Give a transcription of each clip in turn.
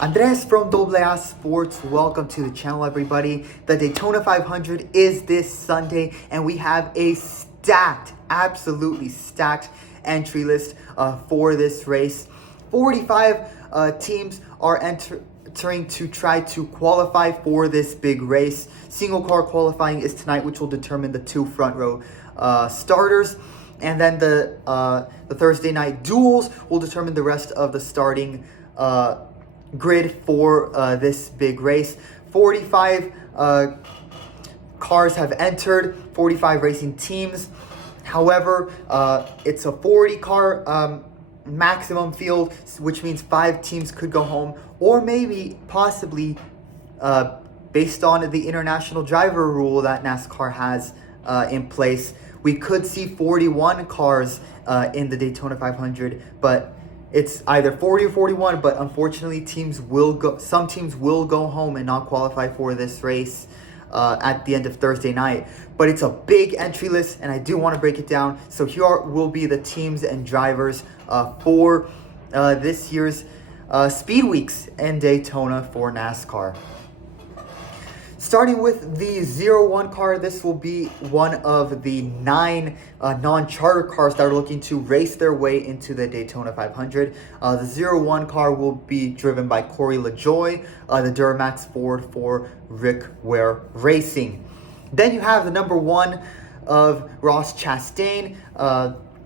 Andres from AA Sports. Welcome to the channel, everybody. The Daytona 500 is this Sunday, and we have a absolutely stacked entry list for this race. 45 teams are entering to try to qualify for this big race. Single car qualifying is tonight, which will determine the two front row starters. And then the Thursday night duels will determine the rest of the starting grid for this big race. 45 cars have entered, 45 racing teams. However, it's a 40 car maximum field, which means 5 teams could go home, or maybe possibly based on the international driver rule that NASCAR has in place, we could see 41 cars in the Daytona 500, but it's either 40 or 41, but unfortunately some teams will go home and not qualify for this race at the end of Thursday night. But it's a big entry list, and I do want to break it down. So here will be the teams and drivers for this year's Speed Weeks in Daytona for NASCAR. Starting with the 01 car, this will be one of the 9 non-charter cars that are looking to race their way into the Daytona 500. The 01 car will be driven by Corey LaJoie, the Duramax Ford for Rick Ware Racing. Then you have the number 1 of Ross Chastain.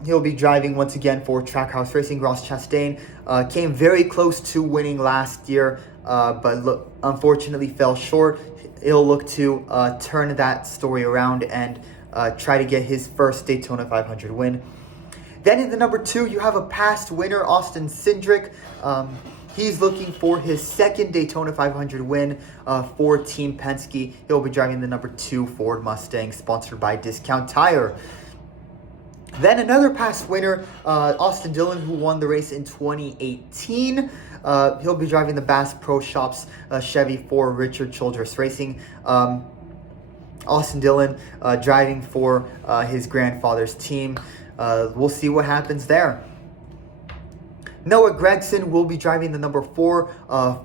He'll be driving once again for Trackhouse Racing. Ross Chastain came very close to winning last year, but unfortunately fell short. He'll look to turn that story around and try to get his first Daytona 500 win. Then in the number 2, you have a past winner, Austin Cindric. He's looking for his second Daytona 500 win for Team Penske. He'll be driving the number 2 Ford Mustang, sponsored by Discount Tire. Then another past winner, Austin Dillon, who won the race in 2018. He'll be driving the Bass Pro Shops Chevy for Richard Childress Racing. Austin Dillon driving for his grandfather's team. We'll see what happens there. Noah Gragson will be driving the number 4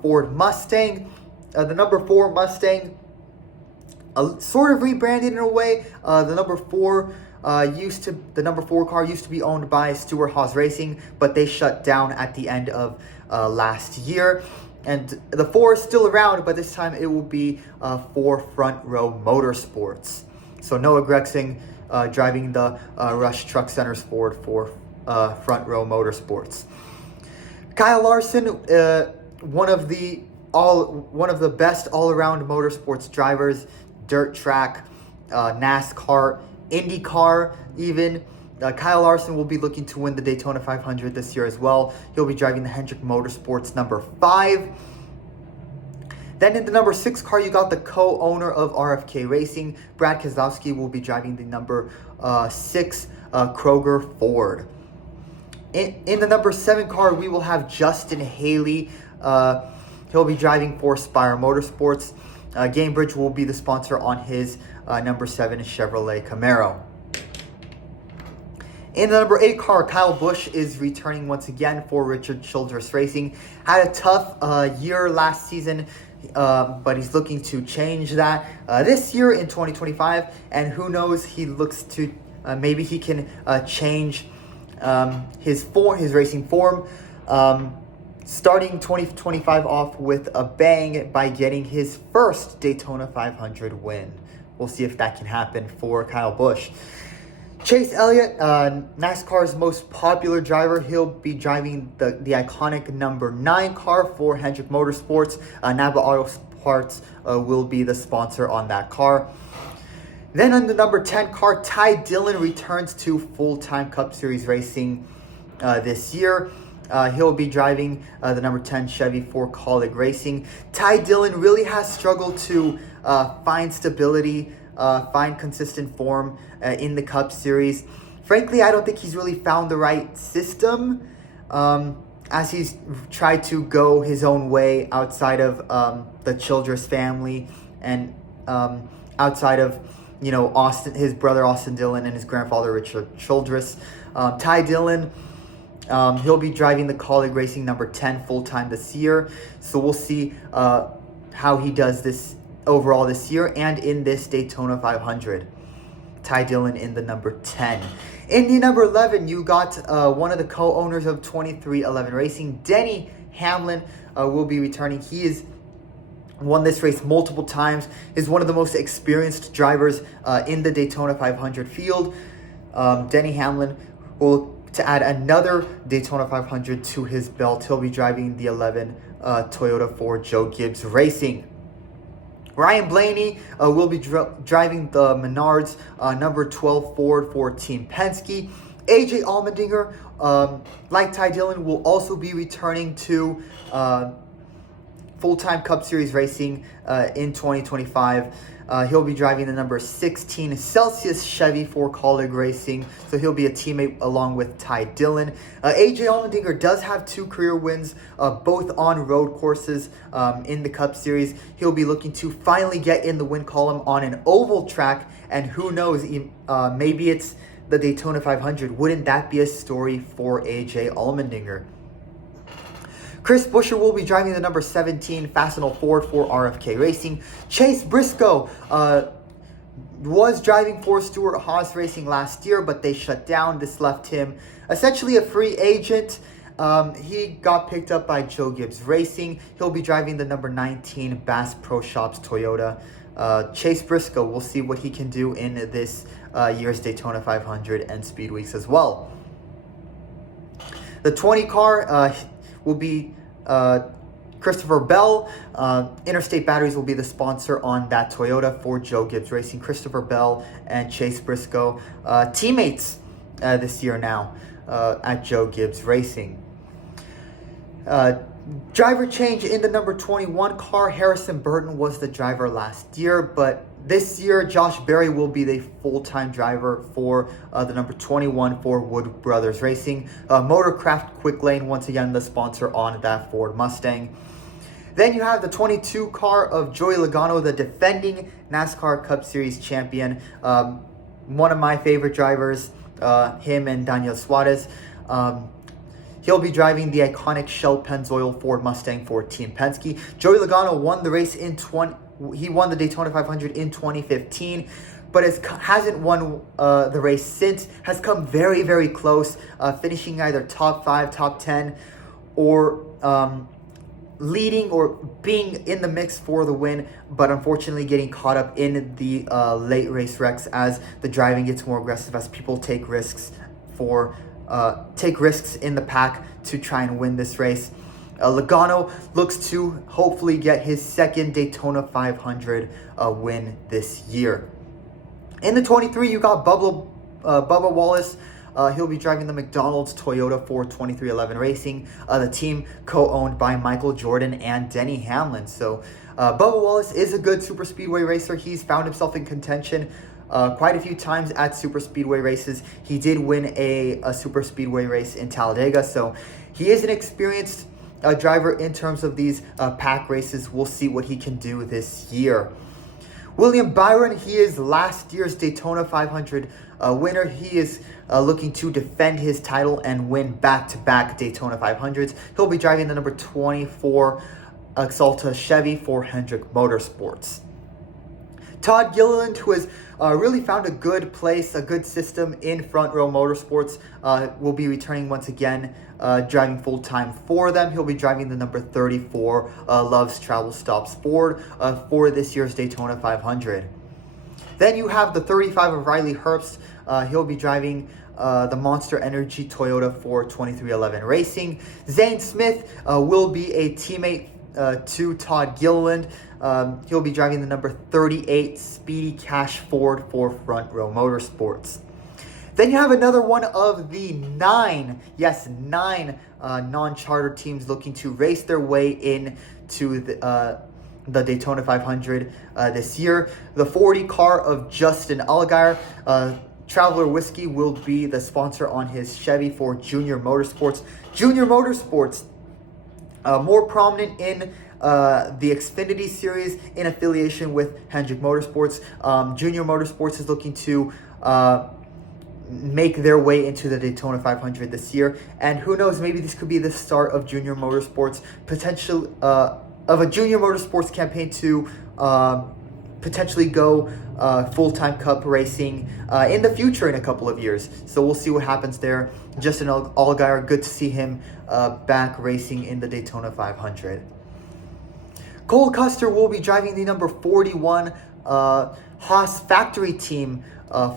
Ford Mustang. The number 4 Mustang, sort of rebranded in a way. The number 4 car used to be owned by Stewart Haas Racing, but they shut down at the end of last year. And the 4 is still around, but this time it will be for Front Row Motorsports. So Noah Gragson driving the Rush Truck Center's Ford for Front Row Motorsports. Kyle Larson, one of the best all-around motorsports drivers, dirt track, NASCAR, IndyCar even. Kyle Larson will be looking to win the Daytona 500 this year as well. He'll be driving the Hendrick Motorsports number 5. Then in the number 6 car, you got the co-owner of RFK Racing. Brad Keselowski will be driving the number 6 Kroger Ford. In the number 7 car, we will have Justin Haley. He'll be driving for Spire Motorsports. Gamebridge will be the sponsor on his number 7 Chevrolet Camaro. In the number 8 car, Kyle Busch is returning once again for Richard Childress Racing. Had a tough year last season, but he's looking to change that this year in 2025. And who knows, he looks to maybe he can change his racing form, starting 2025 off with a bang by getting his first Daytona 500 win. We'll see if that can happen for Kyle Busch. Chase Elliott, NASCAR's most popular driver, he'll be driving the iconic number 9 car for Hendrick Motorsports. Napa Auto Parts will be the sponsor on that car. Then on the number 10 car, Ty Dillon returns to full-time Cup Series racing this year. He'll be driving the number 10 Chevy for Colleague Racing. Ty Dillon really has struggled to find stability, find consistent form in the Cup Series. Frankly, I don't think he's really found the right system as he's tried to go his own way outside of the Childress family and outside of his brother Austin Dillon and his grandfather Richard Childress. Ty Dillon He'll be driving the Kaulig Racing number 10 full-time this year. So we'll see how he does this overall this year and in this Daytona 500. Ty Dillon in the number 10. In the number 11, you got one of the co-owners of 2311 Racing, Denny Hamlin, will be returning. He has won this race multiple times, is one of the most experienced drivers in the Daytona 500 field. Denny Hamlin will to add another Daytona 500 to his belt. He'll be driving the 11 Toyota for Joe Gibbs Racing. Ryan Blaney will be driving the Menards number 12 Ford for Team Penske. AJ Allmendinger, like Ty Dillon, will also be returning to full-time Cup Series racing in 2025. He'll be driving the number 16 Celsius Chevy for Kaulig Racing, so he'll be a teammate along with Ty Dillon. AJ Allmendinger does have 2 career wins, both on road courses in the Cup Series. He'll be looking to finally get in the win column on an oval track, and who knows, maybe it's the Daytona 500. Wouldn't that be a story for AJ Allmendinger? Chris Buescher will be driving the number 17 Fastenal Ford for RFK Racing. Chase Briscoe was driving for Stewart Haas Racing last year, but they shut down. This left him essentially a free agent. He got picked up by Joe Gibbs Racing. He'll be driving the number 19 Bass Pro Shops Toyota. Chase Briscoe, we'll see what he can do in this year's Daytona 500 and Speed Weeks as well. The 20 car will be Christopher Bell. Interstate Batteries will be the sponsor on that Toyota for Joe Gibbs Racing. Christopher Bell and Chase Briscoe, teammates this year now at Joe Gibbs Racing. Driver change in the number 21 car. Harrison Burton was the driver last year, but this year Josh Berry will be the full-time driver for the number 21 for Wood Brothers Racing. Motorcraft Quick Lane, once again, the sponsor on that Ford Mustang. Then you have the 22 car of Joey Logano, the defending NASCAR Cup Series champion. One of my favorite drivers, him and Daniel Suarez. He'll be driving the iconic Shell Pennzoil Ford Mustang for Team Penske. Joey Logano won the race he won the Daytona 500 in 2015, but hasn't won the race since. Has come very, very close, finishing either top 5, top 10, or leading or being in the mix for the win, but unfortunately getting caught up in the late race wrecks as the driving gets more aggressive, as people take risks in the pack to try and win this race. Logano looks to hopefully get his second Daytona 500 win this year. In the 23, you got Bubba Wallace. He'll be driving the McDonald's Toyota for 2311 Racing, the team co-owned by Michael Jordan and Denny Hamlin. So Bubba Wallace is a good super speedway racer. He's found himself in contention quite a few times at super speedway races. He did win a super speedway race in Talladega, so he is an experienced driver in terms of these pack races. We'll see what he can do this year. William Byron, he is last year's Daytona 500 winner. He is looking to defend his title and win back-to-back Daytona 500s. He'll be driving the number 24 Axalta Chevy for Hendrick Motorsports. Todd Gilliland, who has really found a good place, a good system in Front Row Motorsports, will be returning once again, driving full-time for them. He'll be driving the number 34 Love's Travel Stops Ford for this year's Daytona 500. Then you have the 35 of Riley Herbst. He'll be driving the Monster Energy Toyota for 2311 Racing. Zane Smith will be a teammate to Todd Gilliland. He'll be driving the number 38 Speedy Cash Ford for Front Row Motorsports. Then you have another one of the nine non-charter teams looking to race their way into the Daytona 500 this year. The 40 car of Justin Allgaier. Traveler Whiskey will be the sponsor on his Chevy for Junior Motorsports. Junior Motorsports, more prominent in the Xfinity Series in affiliation with Hendrick Motorsports. Junior Motorsports is looking to make their way into the Daytona 500 this year. And who knows, maybe this could be the start of junior motorsports, potential of a junior motorsports campaign to potentially go full-time cup racing in the future in a couple of years. So we'll see what happens there. Justin Allgaier, good to see him back racing in the Daytona 500. Cole Custer will be driving the number 41 Haas factory team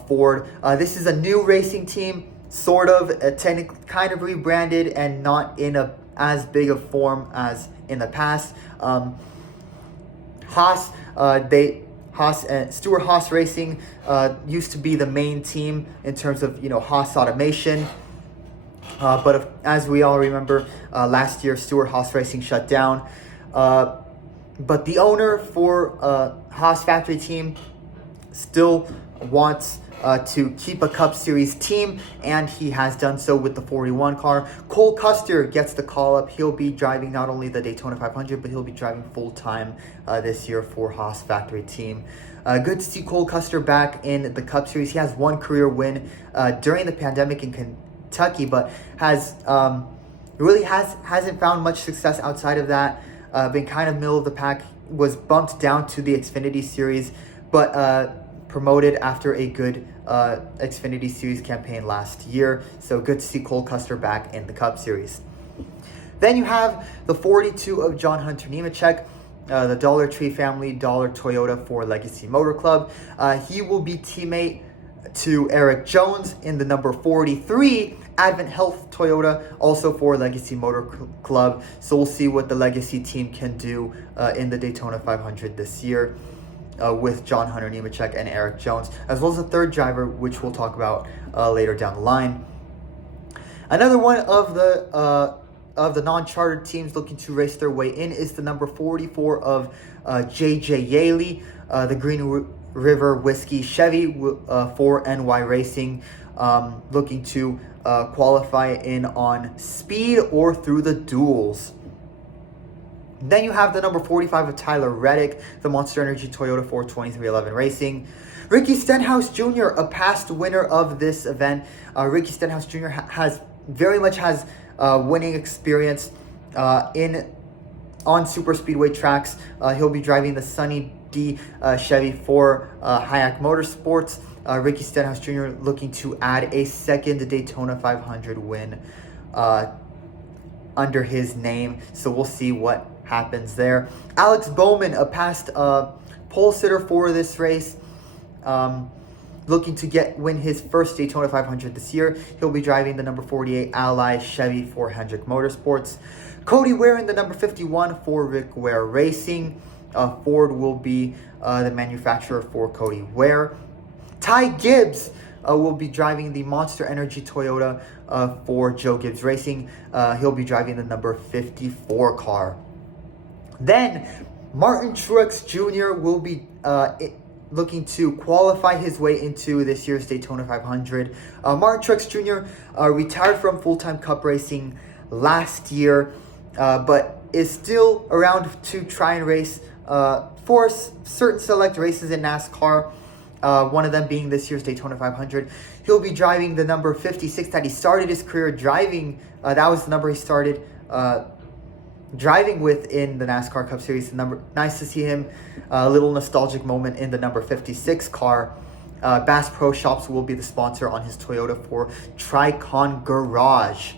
Ford. This is a new racing team, sort of, kind of rebranded and not in as big a form as in the past. Stewart Haas Racing used to be the main team in terms of Haas Automation. But as we all remember, last year Stewart Haas Racing shut down. But the owner for Haas factory team still wants to keep a Cup Series team, and he has done so with the 41 car. Cole Custer gets the call up. He'll be driving not only the Daytona 500, but he'll be driving full-time this year for Haas factory team. Good to see Cole Custer back in the Cup Series. He has one career win during the pandemic in Kentucky, but hasn't found much success outside of that. Been kind of middle of the pack, was bumped down to the Xfinity Series, but promoted after a good Xfinity Series campaign last year. So good to see Cole Custer back in the Cup Series. Then you have the 42 of John Hunter Nemechek, the Dollar Tree family, Dollar Toyota for Legacy Motor Club. He will be teammate to Eric Jones in the number 43 Advent Health Toyota, also for Legacy Motor Club. So we'll see what the Legacy team can do in the Daytona 500 this year. With John Hunter Nemechek and Eric Jones, as well as a third driver, which we'll talk about later down the line. Another one of the non-chartered teams looking to race their way in is the number 44 of J.J. Yaley, the Green River Whiskey Chevy for NY Racing, looking to qualify in on speed or through the duels. Then you have the number 45 of Tyler Reddick, the Monster Energy Toyota for 2311 Racing. Ricky Stenhouse Jr., a past winner of this event. Ricky Stenhouse Jr. has winning experience on super speedway tracks. He'll be driving the Sunny D Chevy for Hayek Motorsports. Ricky Stenhouse Jr. looking to add a second Daytona 500 win under his name. So we'll see what happens there. Alex Bowman, a past pole sitter for this race, looking to win his first Daytona 500 this year. He'll be driving the number 48 Ally Chevy for Hendrick Motorsports. Cody Ware in the number 51 for Rick Ware Racing. Ford will be the manufacturer for Cody Ware. Ty Gibbs will be driving the Monster Energy Toyota for Joe Gibbs Racing. He'll be driving the number 54 car. Then Martin Truex Jr. will be looking to qualify his way into this year's Daytona 500. Martin Truex Jr. Retired from full-time Cup racing last year, but is still around to try and race for certain select races in NASCAR. One of them being this year's Daytona 500. He'll be driving the number 56 that he started his career driving. That was the number he started driving with in the NASCAR Cup Series. Nice to see him. A little nostalgic moment in the number 56 car. Bass Pro Shops will be the sponsor on his Toyota for Tricon Garage.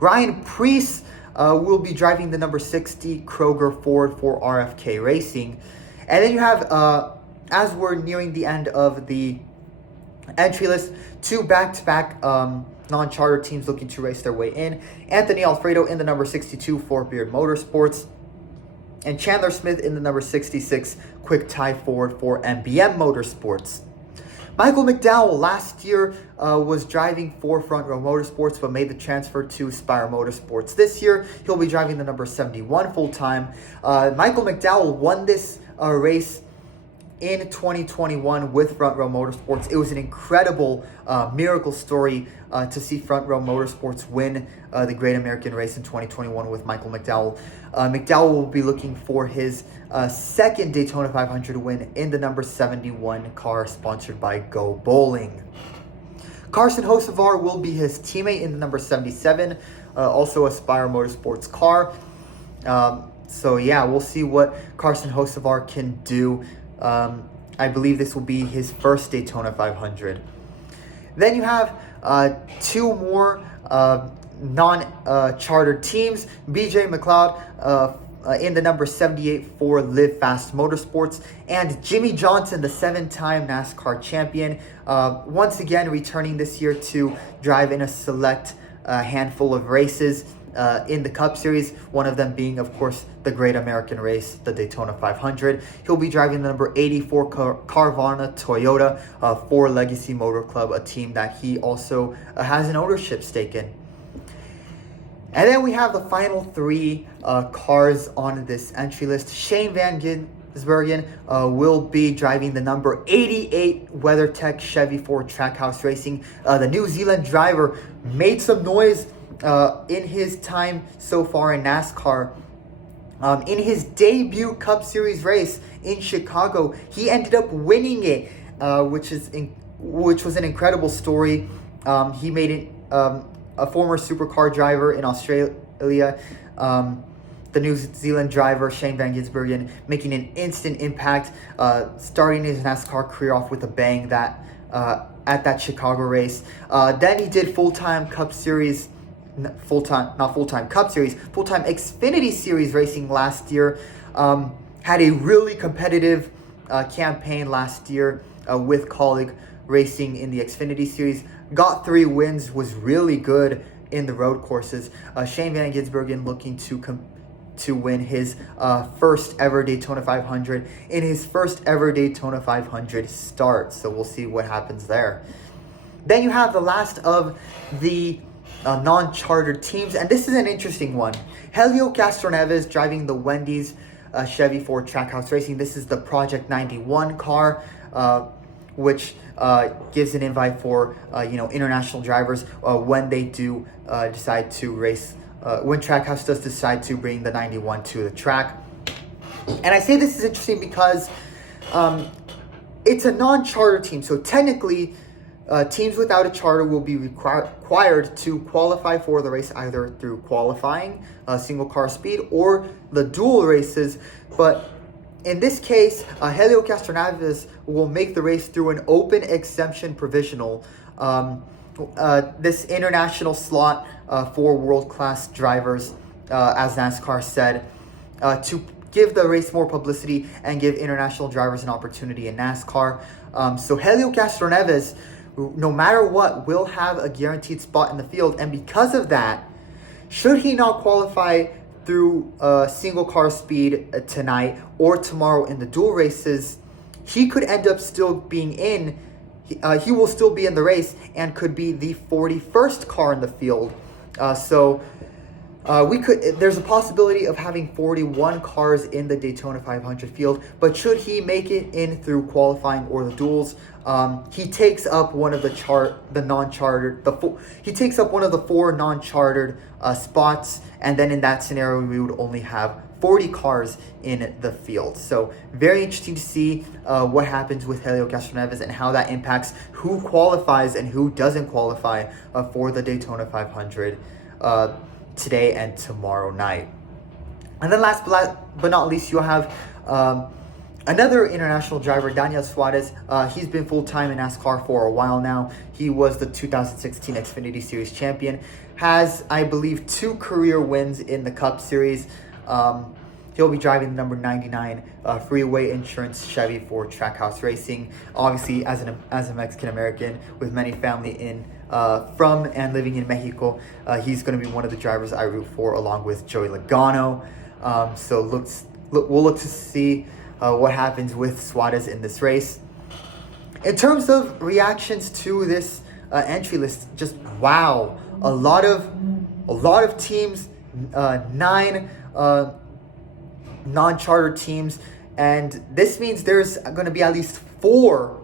Ryan Preece will be driving the number 60 Kroger Ford for RFK Racing. And then you have, as we're nearing the end of the entry list, two back-to-back non-charter teams looking to race their way in. Anthony Alfredo in the number 62 Fort Beard Motorsports, and Chandler Smith in the number 66 Quick Tie Ford for MBM Motorsports. Michael McDowell last year was driving for Front Row Motorsports, but made the transfer to Spire Motorsports. This year, he'll be driving the number 71 full-time. Michael McDowell won this race in 2021 with Front Row Motorsports. It was an incredible miracle story to see Front Row Motorsports win the Great American Race in 2021 with Michael McDowell. McDowell will be looking for his second Daytona 500 win in the number 71 car sponsored by Go Bowling. Carson Hocevar will be his teammate in the number 77, also a Spire Motorsports car. So yeah, we'll see what Carson Hocevar can do. I believe this will be his first Daytona 500. Then you have two more non-chartered teams. BJ McLeod in the number 78 for Live Fast Motorsports, and Jimmy Johnson, the 7-time NASCAR champion, once again returning this year to drive in a select handful of races in the Cup Series, one of them being, of course, the Great American Race, the Daytona 500. He'll be driving the number 84 Carvana Toyota for Legacy Motor Club, a team that he also has an ownership stake in. And then we have the final three cars on this entry list. Shane Van Gisbergen will be driving the number 88 WeatherTech Chevy for Trackhouse Racing. The New Zealand driver made some noise in his time so far in NASCAR. In his debut Cup Series race in Chicago, he ended up winning it, which was an incredible story. He made it. A former supercar driver in Australia, the New Zealand driver Shane Van Gisbergen, making an instant impact, starting his NASCAR career off with a bang at that Chicago race. Then he did full-time Xfinity Series racing last year. Had a really competitive campaign last year with Colleague Racing in the Xfinity Series. Got 3 wins, was really good in the road courses. Shane Van Gisbergen looking to win his first ever Daytona 500 in his first ever Daytona 500 start. So we'll see what happens there. Then you have the last of the non-chartered teams, and this is an interesting one. Helio Castroneves driving the Wendy's Chevy for Trackhouse Racing. This is the Project 91 car, which gives an invite for international drivers when they do decide to race, when Trackhouse does decide to bring the 91 to the track. And I say this is interesting because it's a non-charter team, so technically teams without a charter will be required to qualify for the race either through qualifying, single car speed, or the dual races. But in this case, Helio Castroneves will make the race through an open exemption provisional. This international slot for world-class drivers, as NASCAR said, to give the race more publicity and give international drivers an opportunity in NASCAR. So Helio Castroneves, no matter what, will have a guaranteed spot in the field. And because of that, should he not qualify through single car speed tonight or tomorrow in the dual races, he could end up still being in. He will still be in the race and could be the 41st car in the field. There's a possibility of having 41 cars in the Daytona 500 field, but should he make it in through qualifying or the duels, he takes up one of the he takes up one of the 4 non-chartered spots, and then in that scenario we would only have 40 cars in the field. So very interesting to see what happens with Helio Castroneves and how that impacts who qualifies and who doesn't qualify for the Daytona 500 today and tomorrow night. And then last but not least, you'll have another international driver, Daniel Suarez. He's been full-time in NASCAR for a while now. He was the 2016 Xfinity Series champion. Has, I believe, 2 career wins in the Cup Series. He'll be driving the number 99 Freeway Insurance Chevy for Trackhouse Racing. Obviously, as a Mexican-American with many family from and living in Mexico, he's going to be one of the drivers I root for, along with Joey Logano. So we'll look to see what happens with Suarez in this race. In terms of reactions to this entry list, just wow, a lot of teams, 9 non-charter teams, and this means there's going to be at least four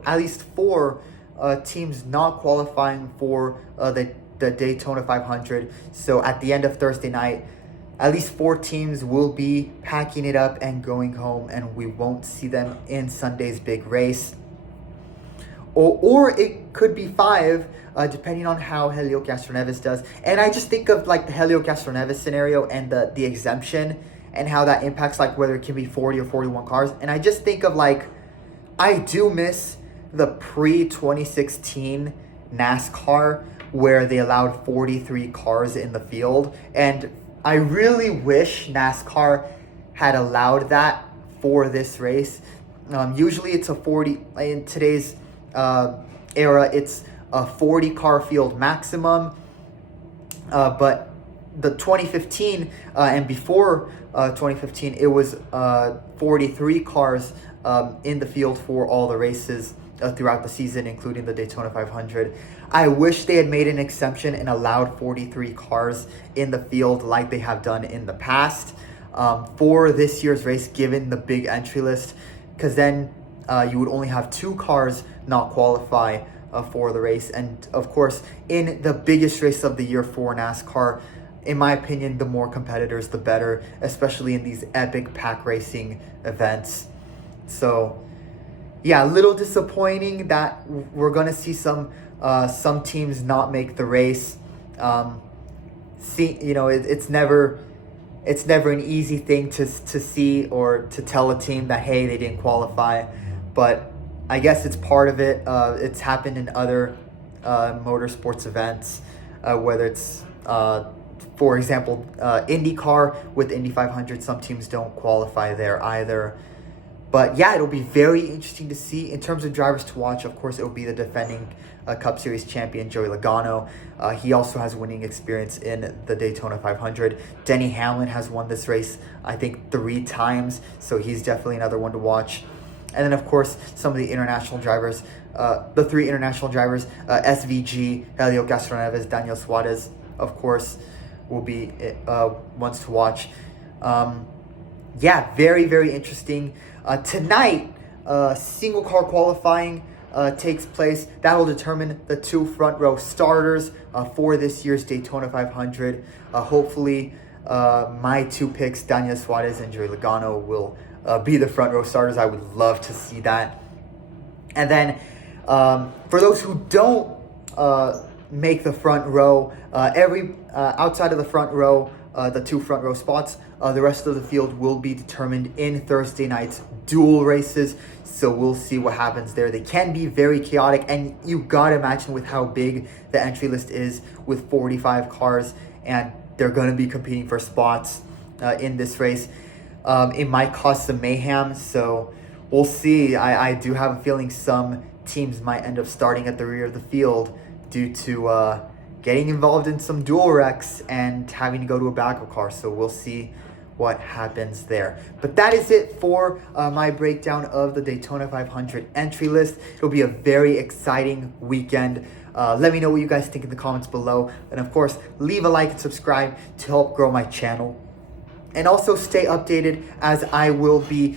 teams not qualifying for the Daytona 500. So at the end of Thursday night, at least 4 teams will be packing it up and going home, and we won't see them in Sunday's big race. or it could be 5, depending on how Helio Castroneves does. And I just think of like the Helio Castroneves scenario and the exemption and how that impacts like whether it can be 40 or 41 cars. And I just think of like, I do miss the pre-2016 NASCAR where they allowed 43 cars in the field. And I really wish NASCAR had allowed that for this race. Usually it's a 40, in today's era, it's a 40 car field maximum. But the 2015 and before 2015, it was 43 cars in the field for all the races throughout the season, including the Daytona 500. I wish they had made an exemption and allowed 43 cars in the field like they have done in the past for this year's race, given the big entry list, because then you would only have 2 cars not qualify for the race. And of course, in the biggest race of the year for NASCAR, in my opinion, the more competitors, the better, especially in these epic pack racing events. So yeah, a little disappointing that we're gonna see some teams not make the race. It's never an easy thing to see or to tell a team that, hey, they didn't qualify, but I guess it's part of it. It's happened in other motorsports events, whether it's for example IndyCar with Indy 500. Some teams don't qualify there either. But yeah, it'll be very interesting to see. In terms of drivers to watch, of course, it will be the defending Cup Series champion, Joey Logano. He also has winning experience in the Daytona 500. Denny Hamlin has won this race, I think, 3 times. So he's definitely another one to watch. And then, of course, some of the international drivers, the 3 international drivers, SVG, Helio Castroneves, Daniel Suarez, of course, will be ones to watch. Yeah, very, very interesting. Tonight, single car qualifying takes place. That will determine the 2 front row starters for this year's Daytona 500. Hopefully, my 2 picks, Daniel Suarez and Joey Logano, will be the front row starters. I would love to see that. And then, for those who don't make the front row, outside of the front row, the 2 front row spots, the rest of the field will be determined in Thursday night's dual races. So we'll see what happens there. They can be very chaotic, and you gotta imagine with how big the entry list is with 45 cars, and they're gonna be competing for spots in this race. It might cause some mayhem, so we'll see. I do have a feeling some teams might end up starting at the rear of the field due to getting involved in some dual wrecks and having to go to a backup car. So we'll see what happens there. But that is it for my breakdown of the Daytona 500 entry list. It'll be a very exciting weekend. Let me know what you guys think in the comments below. And of course, leave a like and subscribe to help grow my channel. And also stay updated as I will be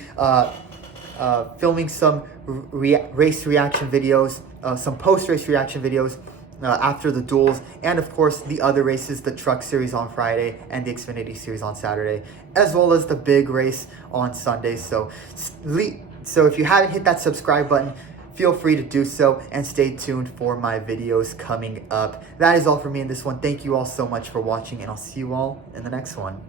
filming some race reaction videos, some post-race reaction videos after the duels, and of course the other races, the Truck Series on Friday and the Xfinity Series on Saturday, as well as the big race on Sunday. So if you haven't hit that subscribe button, feel free to do so, and stay tuned for my videos coming up. That is all for me in this one. Thank you all so much for watching, and I'll see you all in the next one.